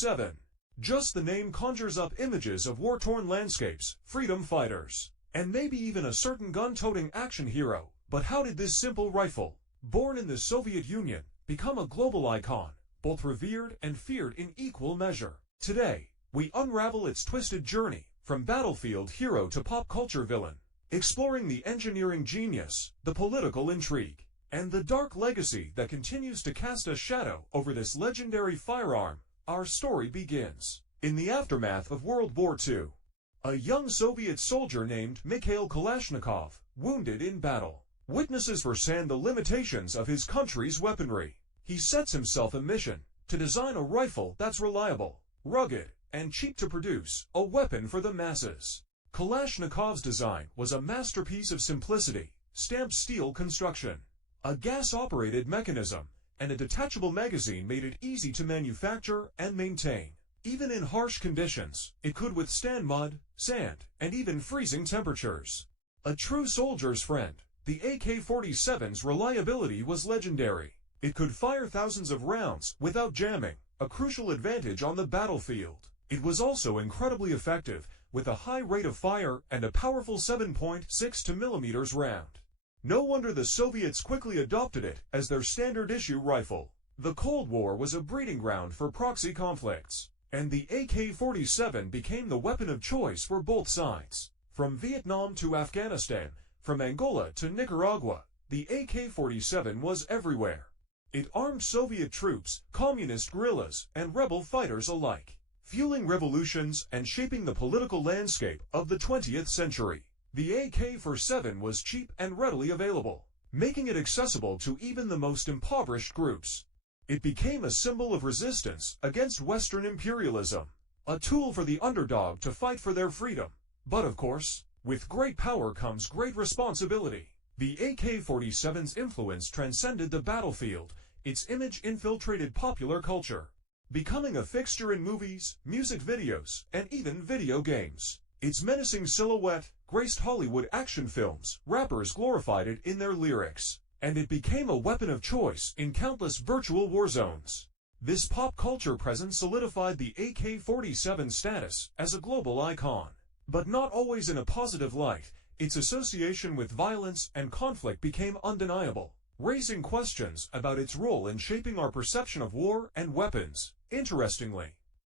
7. Just the name conjures up images of war-torn landscapes, freedom fighters, and maybe even a certain gun-toting action hero. But how did this simple rifle, born in the Soviet Union, become a global icon, both revered and feared in equal measure? Today, we unravel its twisted journey, from battlefield hero to pop culture villain, exploring the engineering genius, the political intrigue, and the dark legacy that continues to cast a shadow over this legendary firearm. Our story begins in the aftermath of World War II. A young Soviet soldier named Mikhail Kalashnikov, wounded in battle, witnesses firsthand the limitations of his country's weaponry. He sets himself a mission to design a rifle that's reliable, rugged, and cheap to produce, a weapon for the masses. Kalashnikov's design was a masterpiece of simplicity, stamped steel construction, a gas-operated mechanism, and a detachable magazine made it easy to manufacture and maintain. Even in harsh conditions, it could withstand mud, sand, and even freezing temperatures. A true soldier's friend, the AK-47's reliability was legendary. It could fire thousands of rounds without jamming, a crucial advantage on the battlefield. It was also incredibly effective, with a high rate of fire and a powerful 7.62 mm round. No wonder the Soviets quickly adopted it as their standard-issue rifle. The Cold War was a breeding ground for proxy conflicts, and the AK-47 became the weapon of choice for both sides. From Vietnam to Afghanistan, from Angola to Nicaragua, the AK-47 was everywhere. It armed Soviet troops, communist guerrillas, and rebel fighters alike, fueling revolutions and shaping the political landscape of the 20th century. The AK-47 was cheap and readily available, making it accessible to even the most impoverished groups. It became a symbol of resistance against Western imperialism, a tool for the underdog to fight for their freedom. But of course, with great power comes great responsibility. The AK-47's influence transcended the battlefield. Its image infiltrated popular culture, becoming a fixture in movies, music videos, and even video games. Its menacing silhouette graced Hollywood action films, rappers glorified it in their lyrics, and it became a weapon of choice in countless virtual war zones. This pop culture presence solidified the AK-47's status as a global icon. But not always in a positive light. Its association with violence and conflict became undeniable, raising questions about its role in shaping our perception of war and weapons. Interestingly,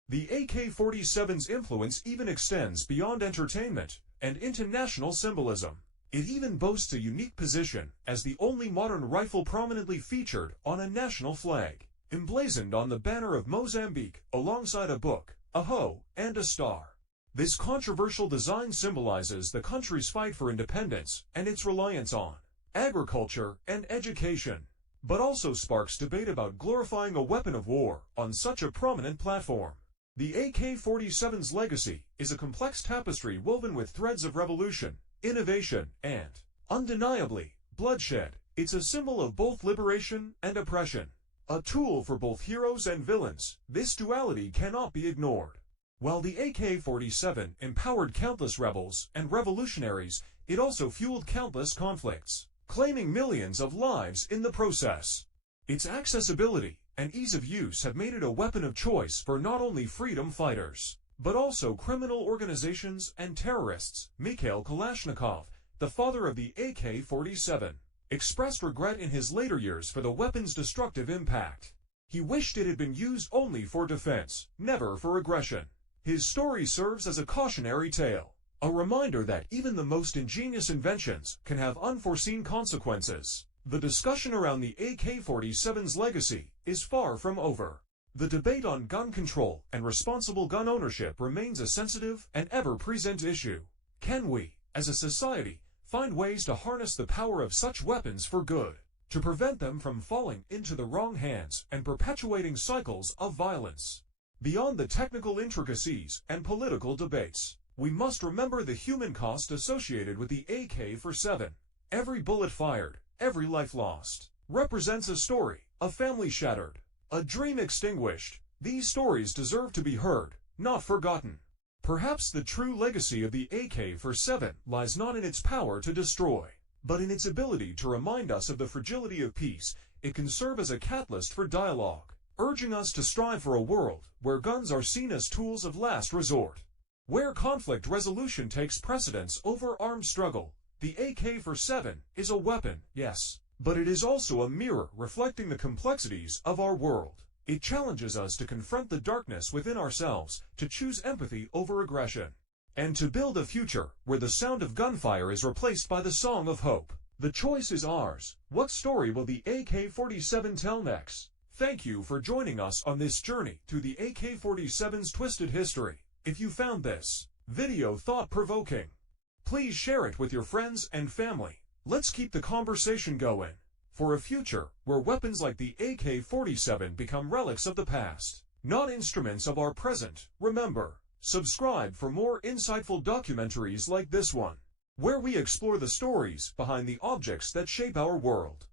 the AK-47's influence even extends beyond entertainment and into national symbolism. It even boasts a unique position as the only modern rifle prominently featured on a national flag, emblazoned on the banner of Mozambique alongside a book, a hoe, and a star. This controversial design symbolizes the country's fight for independence and its reliance on agriculture and education, but also sparks debate about glorifying a weapon of war on such a prominent platform. The AK-47's legacy is a complex tapestry woven with threads of revolution, innovation, and, undeniably, bloodshed. It's a symbol of both liberation and oppression, a tool for both heroes and villains. This duality cannot be ignored. While the AK-47 empowered countless rebels and revolutionaries, it also fueled countless conflicts, claiming millions of lives in the process. Its accessibility and ease of use have made it a weapon of choice for not only freedom fighters, but also criminal organizations and terrorists. Mikhail Kalashnikov, the father of the AK-47, expressed regret in his later years for the weapon's destructive impact. He wished it had been used only for defense, never for aggression. His story serves as a cautionary tale, a reminder that even the most ingenious inventions can have unforeseen consequences. The discussion around the AK-47's legacy is far from over. The debate on gun control and responsible gun ownership remains a sensitive and ever-present issue. Can we, as a society, find ways to harness the power of such weapons for good, to prevent them from falling into the wrong hands and perpetuating cycles of violence? Beyond the technical intricacies and political debates, we must remember the human cost associated with the AK-47. Every bullet fired, every life lost, represents a story, a family shattered, a dream extinguished. These stories deserve to be heard, not forgotten. Perhaps the true legacy of the AK-47 lies not in its power to destroy, but in its ability to remind us of the fragility of peace. It can serve as a catalyst for dialogue, urging us to strive for a world where guns are seen as tools of last resort, where conflict resolution takes precedence over armed struggle. The AK-47 is a weapon, yes, but it is also a mirror reflecting the complexities of our world. It challenges us to confront the darkness within ourselves, to choose empathy over aggression, and to build a future where the sound of gunfire is replaced by the song of hope. The choice is ours. What story will the AK-47 tell next? Thank you for joining us on this journey through the AK-47's twisted history. If you found this video thought-provoking, please share it with your friends and family. Let's keep the conversation going for a future where weapons like the AK-47 become relics of the past, not instruments of our present. Remember, subscribe for more insightful documentaries like this one, where we explore the stories behind the objects that shape our world.